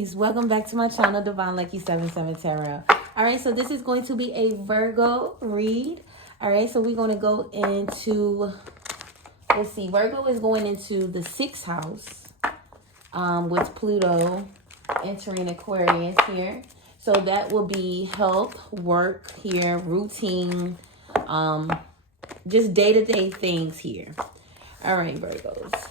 guys, welcome back to my channel, Divine Lucky 77 Tarot. All right, so this is going to be a Virgo read. All right, so we're going to go into, let's see, Virgo is going into the 6th house with Pluto entering Aquarius here. So that will be health, work here, routine, just day-to-day things here. All right, Virgos.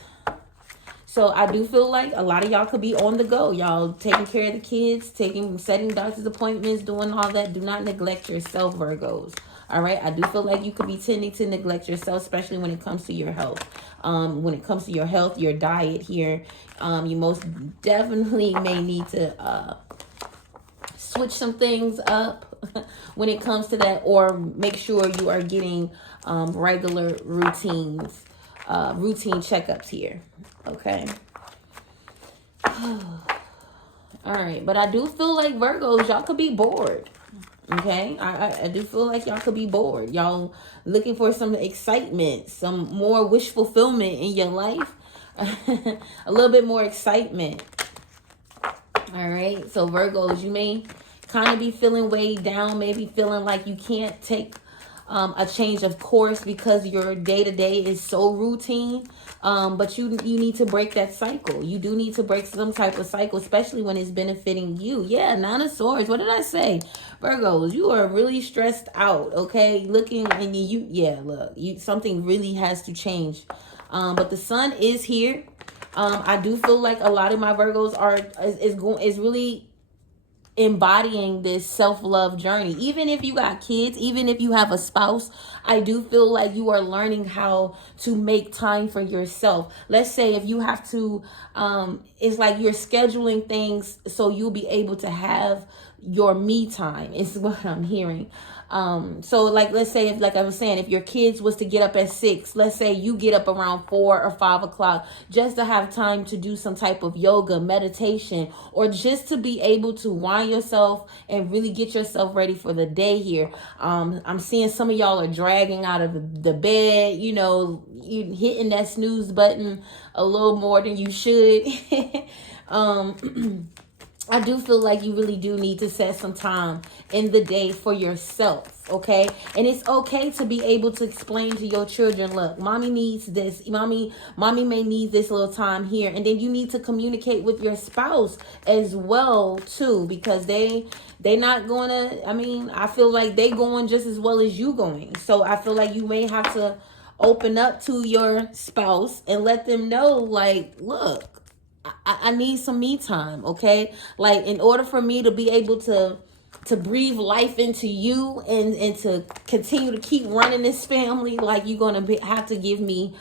So I do feel like a lot of y'all could be on the go. Y'all taking care of the kids, setting doctor's appointments, doing all that. Do not neglect yourself, Virgos. All right. I do feel like you could be tending to neglect yourself, especially when it comes to your health. When it comes to your health, your diet here, you most definitely may need to switch some things up when it comes to that, or make sure you are getting regular routine checkups here. Okay. All right. But I do feel like Virgos, y'all could be bored. Okay. I do feel like y'all could be bored. Y'all looking for some excitement, some more wish fulfillment in your life. A little bit more excitement. All right. So Virgos, you may kind of be feeling weighed down, maybe feeling like you can't take a change of course because your day-to-day is so routine. But you need to break that cycle. You do need to break some type of cycle, especially when it's benefiting you. Yeah, 9 of Swords. What did I say? Virgos, you are really stressed out, okay? Looking and look, something really has to change. But the sun is here. I do feel like a lot of my Virgos is really embodying this self-love journey. Even if you got kids, even if you have a spouse, I do feel like you are learning how to make time for yourself. Let's say if you have to, it's like you're scheduling things so you'll be able to have your me time, is what I'm hearing. So like, let's say if, like I was saying, if your kids was to get up at 6, let's say you get up around 4 or 5 o'clock just to have time to do some type of yoga, meditation, or just to be able to wind yourself and really get yourself ready for the day here. I'm seeing some of y'all are dragging out of the bed, you hitting that snooze button a little more than you should. I do feel like you really do need to set some time in the day for yourself, okay? And it's okay to be able to explain to your children, look, mommy needs this. Mommy may need this little time here. And then you need to communicate with your spouse as well, too, because they not going to, I feel like they going just as well as you going. So I feel like you may have to open up to your spouse and let them know, like, look, I need some me time, okay? Like, in order for me to be able to breathe life into you and to continue to keep running this family, like, you're going to have to give me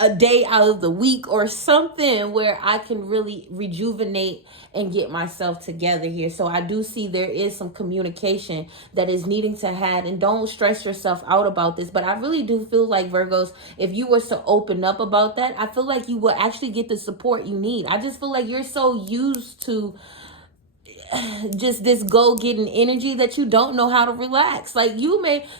a day out of the week or something where I can really rejuvenate and get myself together here. So I do see there is some communication that is needing to have, and don't stress yourself out about this. But I really do feel like, Virgos, if you were to open up about that, I feel like you will actually get the support you need. I just feel like you're so used to just this go-getting energy that you don't know how to relax. Like,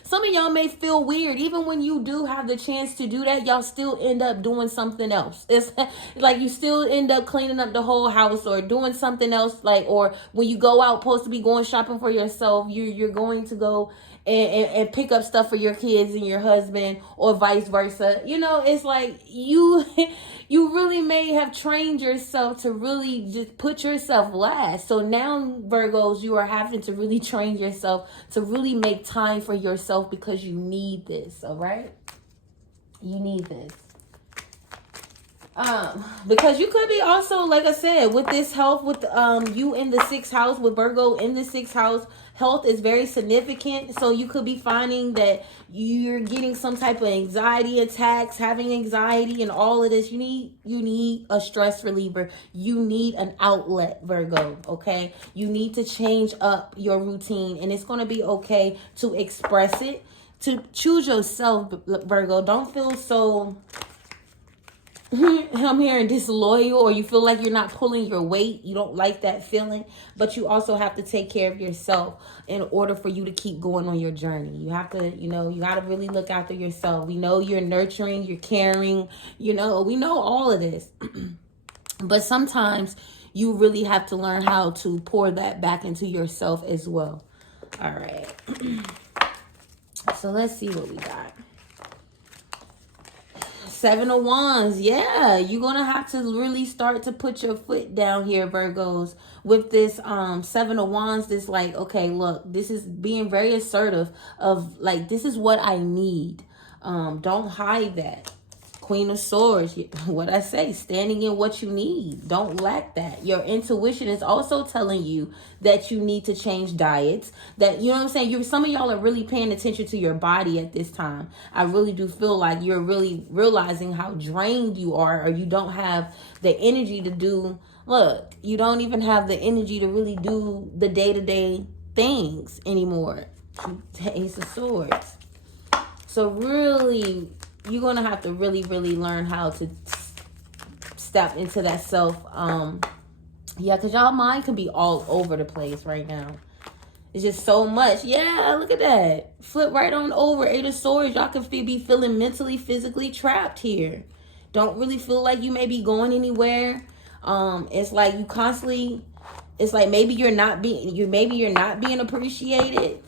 some of y'all may feel weird. Even when you do have the chance to do that, y'all still end up doing something else. It's like you still end up cleaning up the whole house or doing something else. Like, or when you go out, supposed to be going shopping for yourself, you're going to go and pick up stuff for your kids and your husband, or vice versa. It's like you really may have trained yourself to really just put yourself last. So now, Virgos, you are having to really train yourself to really make time for yourself, because you need this, all right? You need this. Because you could be also, like I said, with this health, with you in the 6th house, with Virgo in the 6th house, health is very significant. So you could be finding that you're getting some type of anxiety attacks, having anxiety and all of this. You need a stress reliever. You need an outlet, Virgo, okay? You need to change up your routine, and it's going to be okay to express it, to choose yourself, Virgo. Don't feel so I'm hearing disloyal, or you feel like you're not pulling your weight. You don't like that feeling, but you also have to take care of yourself in order for you to keep going on your journey. You have to, you got to really look after yourself. We know you're nurturing, you're caring, we know all of this. But sometimes you really have to learn how to pour that back into yourself as well. All right. So let's see what we got. Seven of Wands. Yeah, you're going to have to really start to put your foot down here, Virgos, with this Seven of Wands. This like, okay, look, this is being very assertive of like, this is what I need. Don't hide that. Queen of Swords, what I say, standing in what you need. Don't lack that. Your intuition is also telling you that you need to change diets. That, you know what I'm saying? Some of y'all are really paying attention to your body at this time. I really do feel like you're really realizing how drained you are, or you don't have the energy to do, look, you don't even have the energy to really do the day-to-day things anymore. Ace of Swords. So really, you're going to have to really, really learn how to step into that self. Yeah, because y'all mind can be all over the place right now. It's just so much. Yeah, look at that. Flip right on over. Eight of Swords. Y'all can be feeling mentally, physically trapped here. Don't really feel like you may be going anywhere. It's like you constantly, it's like maybe you're not being appreciated.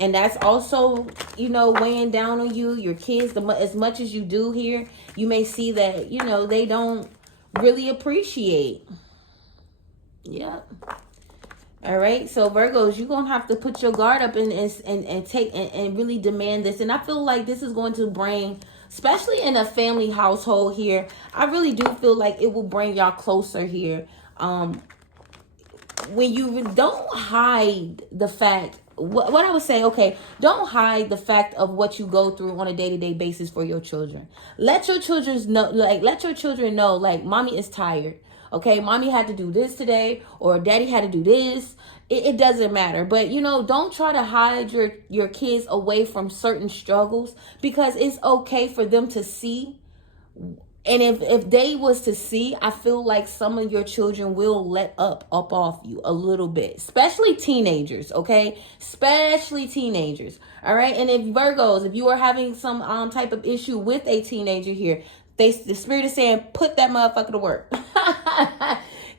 And that's also, you know, weighing down on you. Your kids, as much as you do here, you may see that, you know, they don't really appreciate. Yep. All right. So Virgos, you're going to have to put your guard up and take and really demand this. And I feel like this is going to bring, especially in a family household here, I really do feel like it will bring y'all closer here. When you don't hide the fact, what I would say, okay, don't hide the fact of what you go through on a day-to-day basis for your children. Let your children know, like, mommy is tired. Okay, mommy had to do this today, or daddy had to do this. It doesn't matter. But, you know, don't try to hide your kids away from certain struggles, because it's okay for them to see. And if they was to see, I feel like some of your children will let up off you a little bit, especially teenagers, okay? Especially teenagers, all right? And if Virgos, if you are having some type of issue with a teenager here, the spirit is saying, put that motherfucker to work.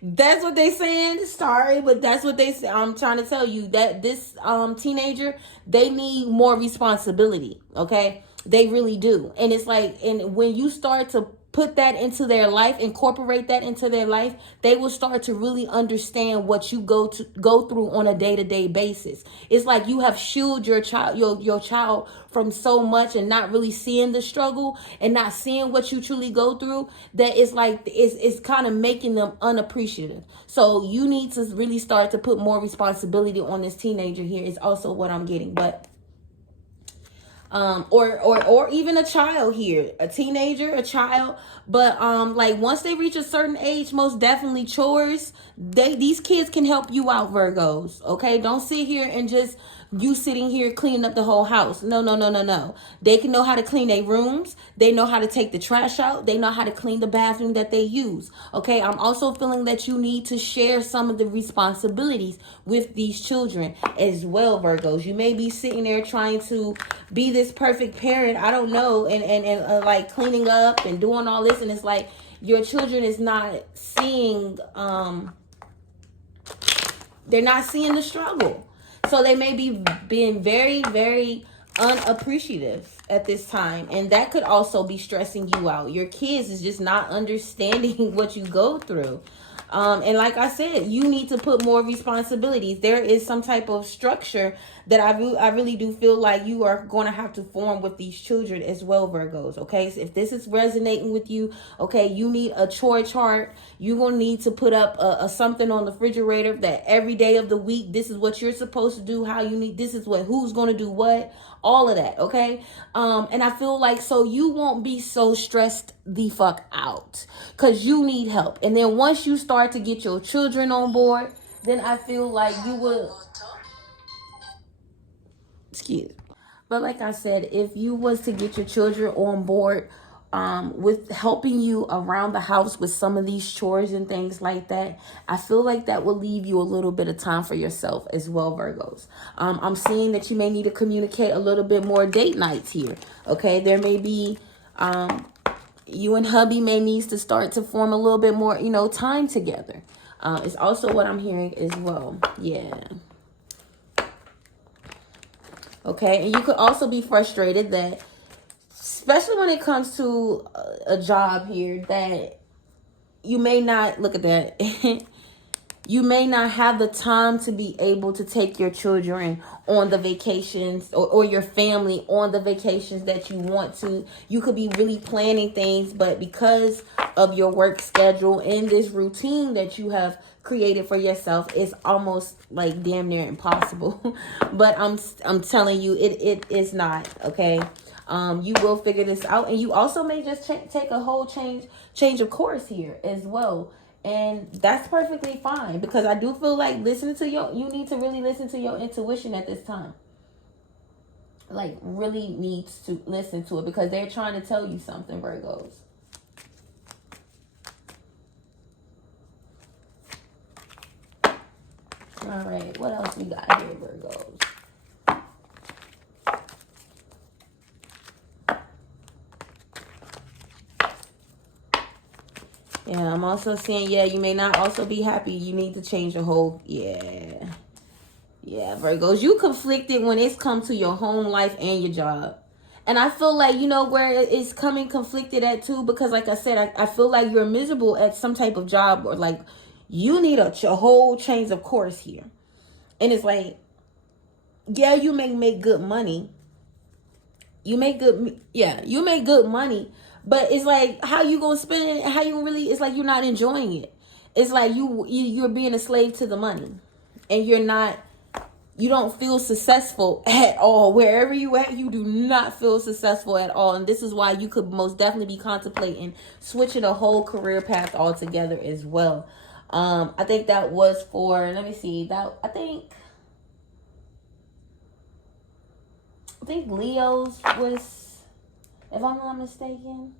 That's what they saying. Sorry, but that's what they say. I'm trying to tell you that this teenager, they need more responsibility, okay? They really do. And it's like, and when you start to put that into their life, incorporate that into their life, they will start to really understand what you go through on a day-to-day basis. It's like you have shielded your child from so much, and not really seeing the struggle and not seeing what you truly go through, that it's like it's kind of making them unappreciative. So you need to really start to put more responsibility on this teenager here, is also what I'm getting. But or even a child here, a teenager, a child. But like once they reach a certain age, most definitely chores, these kids can help you out, Virgos. Okay, don't sit here and just you sitting here cleaning up the whole house. No. They can know how to clean their rooms. They know how to take the trash out. They know how to clean the bathroom that they use. Okay, I'm also feeling that you need to share some of the responsibilities with these children as well, Virgos. You may be sitting there trying to be this perfect parent, I don't know, and like cleaning up and doing all this, and it's like your children is not seeing, they're not seeing the struggle. So they may be being very, very unappreciative at this time. And that could also be stressing you out. Your kids is just not understanding what you go through. And like I said, you need to put more responsibilities. There is some type of structure that I really do feel like you are going to have to form with these children as well, Virgos. Okay, so if this is resonating with you, okay, you need a chore chart. You're going to need to put up a something on the refrigerator that every day of the week, this is what you're supposed to do, how you need, this is what, who's going to do what, all of that, okay? And I feel like so you won't be so stressed the fuck out, because you need help. And then once you start to get your children on board, then I feel like you will, excuse me. But like I said, if you was to get your children on board with helping you around the house with some of these chores and things like that, I feel like that will leave you a little bit of time for yourself as well, Virgos. I'm seeing that you may need to communicate a little bit more date nights here. Okay, there may be you and hubby may need to start to form a little bit more, time together. It's also what I'm hearing as well. Yeah. Okay, and you could also be frustrated that, especially when it comes to a job here, that you may not, look at that, you may not have the time to be able to take your children on the vacations, or your family on the vacations that you want to. You could be really planning things, but because of your work schedule and this routine that you have created for yourself, it's almost like damn near impossible. But I'm telling you, it is not, okay? You will figure this out, and you also may just take a whole change of course here as well. And that's perfectly fine, because I do feel like you need to really listen to your intuition at this time. Like, really needs to listen to it, because they're trying to tell you something, Virgos. All right, what else we got here, Virgos? Yeah, I'm also saying, yeah, you may not also be happy. You need to change your whole, yeah, Virgos. You conflicted when it's come to your home life and your job. And I feel like, you know, where it's coming conflicted at too, because like I said, I feel like you're miserable at some type of job, or like you need a whole change of course here. And it's like, yeah, you may make good money. You make good money. But it's like, how you gonna spend it? How you really? It's like you're not enjoying it. It's like you're being a slave to the money, and you don't feel successful at all. Wherever you at, you do not feel successful at all. And this is why you could most definitely be contemplating switching a whole career path altogether as well. I think that was for. Let me see. I think Leo's was. If I'm not mistaken.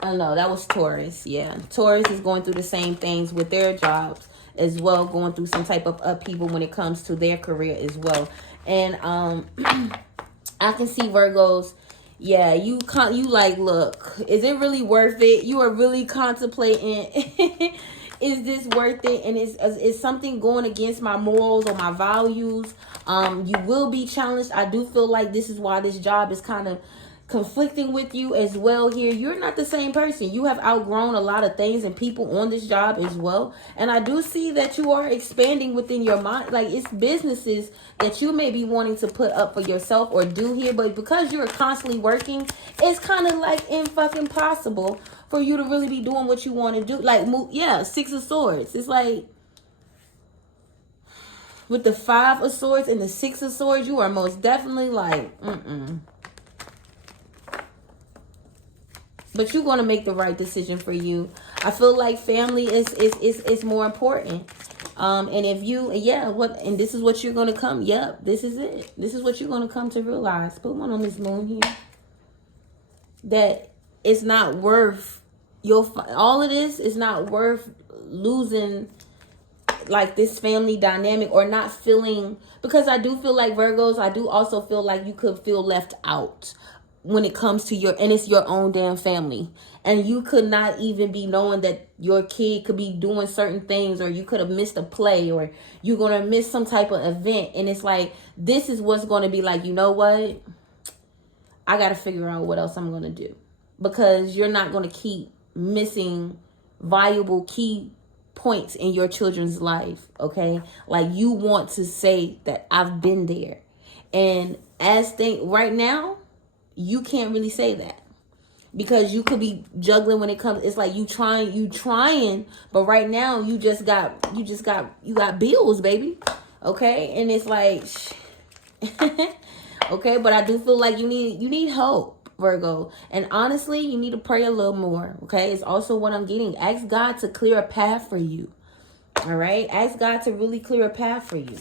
Oh no, that was Taurus. Yeah. Taurus is going through the same things with their jobs as well, going through some type of upheaval when it comes to their career as well. And I can see Virgos. Yeah, you like, look, is it really worth it? You are really contemplating is this worth it? And is something going against my morals or my values? You will be challenged. I do feel like this is why this job is kind of conflicting with you as well here. You're not the same person. You have outgrown a lot of things and people on this job as well. And I do see that you are expanding within your mind. Like, it's businesses that you may be wanting to put up for yourself or do here, but because you're constantly working, it's kind of like fucking possible for you to really be doing what you want to do. Like, Six of Swords. It's like, with the Five of Swords and the Six of Swords, you are most definitely like, But you're going to make the right decision for you. I feel like family is more important. And if you, and this is what you're going to come. Yep, this is it. This is what you're going to come to realize. Put one on this moon here. That it's not worth all of this is not worth losing, like, this family dynamic, or not feeling, because I do feel like, Virgos, I do also feel like you could feel left out when it comes to and it's your own damn family, and you could not even be knowing that your kid could be doing certain things, or you could have missed a play, or you're going to miss some type of event. And it's like, this is what's going to be like, you know what? I got to figure out what else I'm going to do, because you're not going to keep missing valuable key points in your children's life. Okay. Like, you want to say that I've been there, and right now, you can't really say that, because you could be juggling when it comes. It's like you trying, but right now you got bills, baby. Okay. And it's like, okay, but I do feel like you need help, Virgo. And honestly, you need to pray a little more. Okay. It's also what I'm getting. Ask God to clear a path for you. All right. Ask God to really clear a path for you,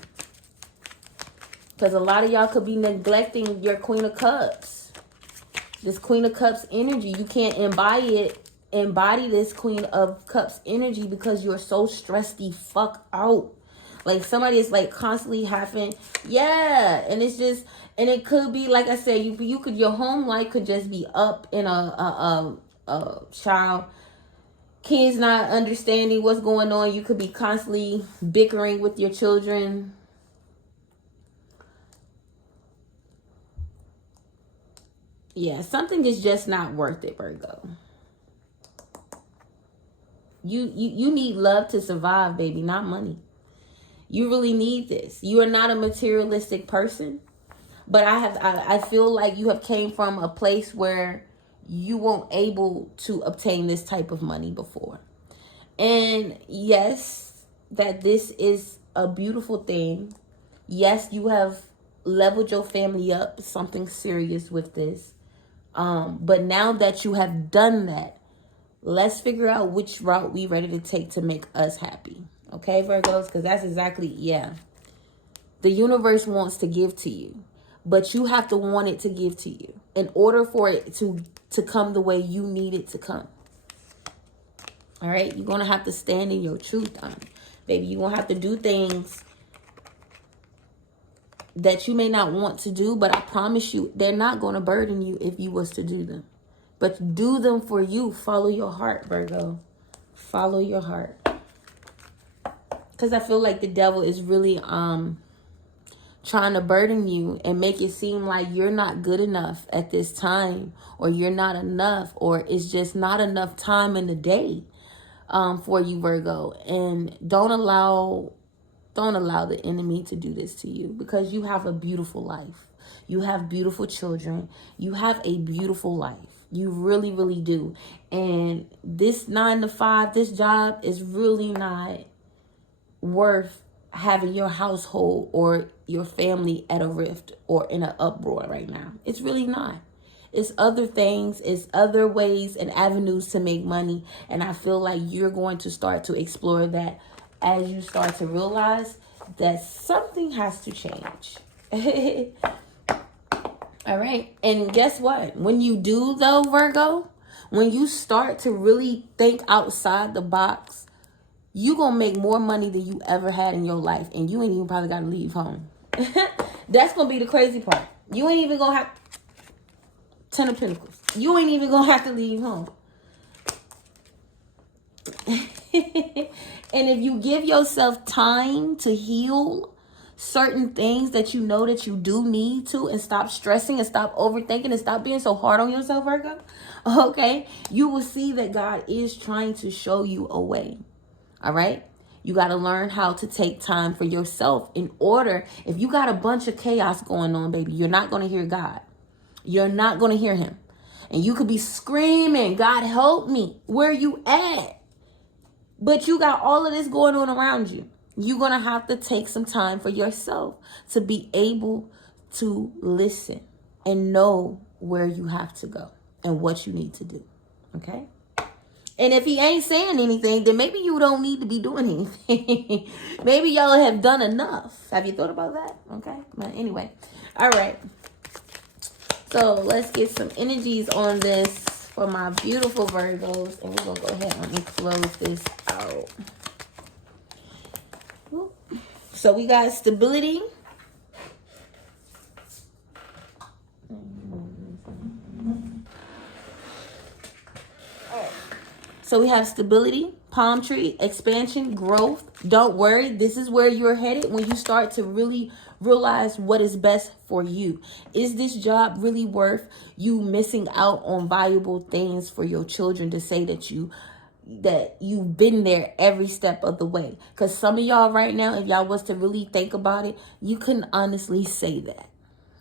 because a lot of y'all could be neglecting your Queen of Cups. This Queen of Cups energy, you can't embody this Queen of Cups energy, because you're so stressed the fuck out. Like somebody is like constantly having, yeah. And it's just, and it could be, like I said, you could, your home life could just be up in a child. Kids not understanding what's going on. You could be constantly bickering with your children. Yeah, something is just not worth it, Virgo. You need love to survive, baby, not money. You really need this. You are not a materialistic person, but I feel like you have came from a place where you weren't able to obtain this type of money before. And yes, that this is a beautiful thing. Yes, you have leveled your family up, something serious with this. But now that you have done that, let's figure out which route we ready to take to make us happy. Okay, Virgos? Because that's exactly, yeah. The universe wants to give to you, but you have to want it to give to you in order for it to come the way you need it to come. All right? You're going to have to stand in your truth, baby. You're going to have to do things that you may not want to do, but I promise you, they're not going to burden you if you was to do them. But do them for you. Follow your heart, Virgo. Follow your heart. Because I feel like the devil is really trying to burden you and make it seem like you're not good enough at this time, or you're not enough, or it's just not enough time in the day for you, Virgo. And don't allow the enemy to do this to you, because you have a beautiful life. You have beautiful children. You have a beautiful life. You really, really do. And this 9 to 5, this job is really not worth having your household or your family at a rift or in an uproar right now. It's really not. It's other things. It's other ways and avenues to make money. And I feel like you're going to start to explore that as you start to realize that something has to change. All right. And guess what? When you do, though, Virgo, when you start to really think outside the box, you going to make more money than you ever had in your life. And you ain't even probably got to leave home. That's going to be the crazy part. You ain't even going to have 10 of Pentacles. You ain't even going to have to leave home. And if you give yourself time to heal certain things that you know that you do need to, and stop stressing and stop overthinking and stop being so hard on yourself, Virgo, okay, you will see that God is trying to show you a way. All right? You got to learn how to take time for yourself in order. If you got a bunch of chaos going on, baby, you're not going to hear God. You're not going to hear him. And you could be screaming, God, help me. Where you at? But you got all of this going on around you. You're going to have to take some time for yourself to be able to listen and know where you have to go and what you need to do. Okay? And if he ain't saying anything, then maybe you don't need to be doing anything. Maybe y'all have done enough. Have you thought about that? Okay. But anyway. All right. So let's get some energies on this for my beautiful Virgos. And we're going to go ahead and close this out. So we got stability. So we have stability, palm tree, expansion, growth. Don't worry. This is where you're headed when you start to really realize what is best for you. Is this job really worth you missing out on valuable things for your children to say that you've been there every step of the way? Because some of y'all right now, if y'all was to really think about it, you couldn't honestly say that.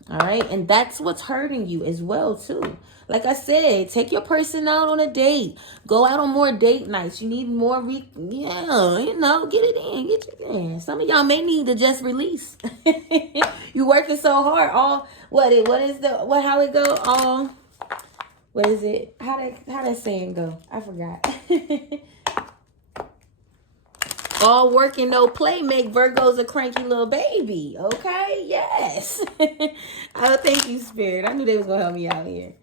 All right. And that's what's hurting you as well, too. Like I said, take your person out on a date. Go out on more date nights. You need more. Get it in. Get it in. Some of y'all may need to just release. You working so hard. How it go? What is it? How that saying go? I forgot. All work and no play make Virgos a cranky little baby. Okay? Yes. Oh, thank you, Spirit. I knew they was going to help me out here.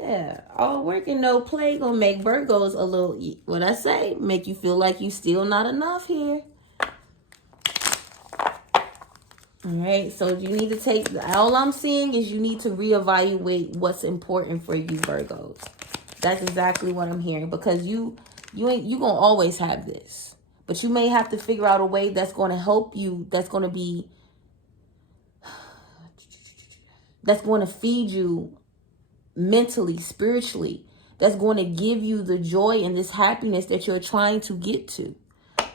Yeah. All work and no play going to make Virgos a little, what I say, make you feel like you still not enough here. All right, so you need to take, all I'm seeing is you need to reevaluate what's important for you, Virgos. That's exactly what I'm hearing, because you gonna always have this, but you may have to figure out a way that's going to help you, that's going to feed you mentally, spiritually, that's going to give you the joy and this happiness that you're trying to get to.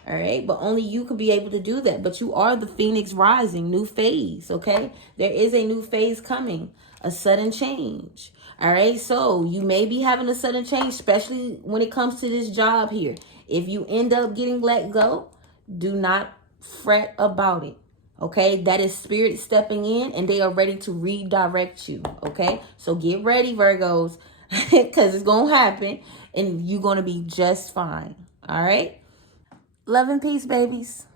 All right, but only you could be able to do that. But you are the Phoenix rising, new phase. Okay, there is a new phase coming, a sudden change. All right, so you may be having a sudden change, especially when it comes to this job here. If you end up getting let go, do not fret about it. Okay, that is spirit stepping in, and they are ready to redirect you. Okay, so get ready, Virgos, because it's gonna happen, and you're gonna be just fine. All right. Love and peace, babies.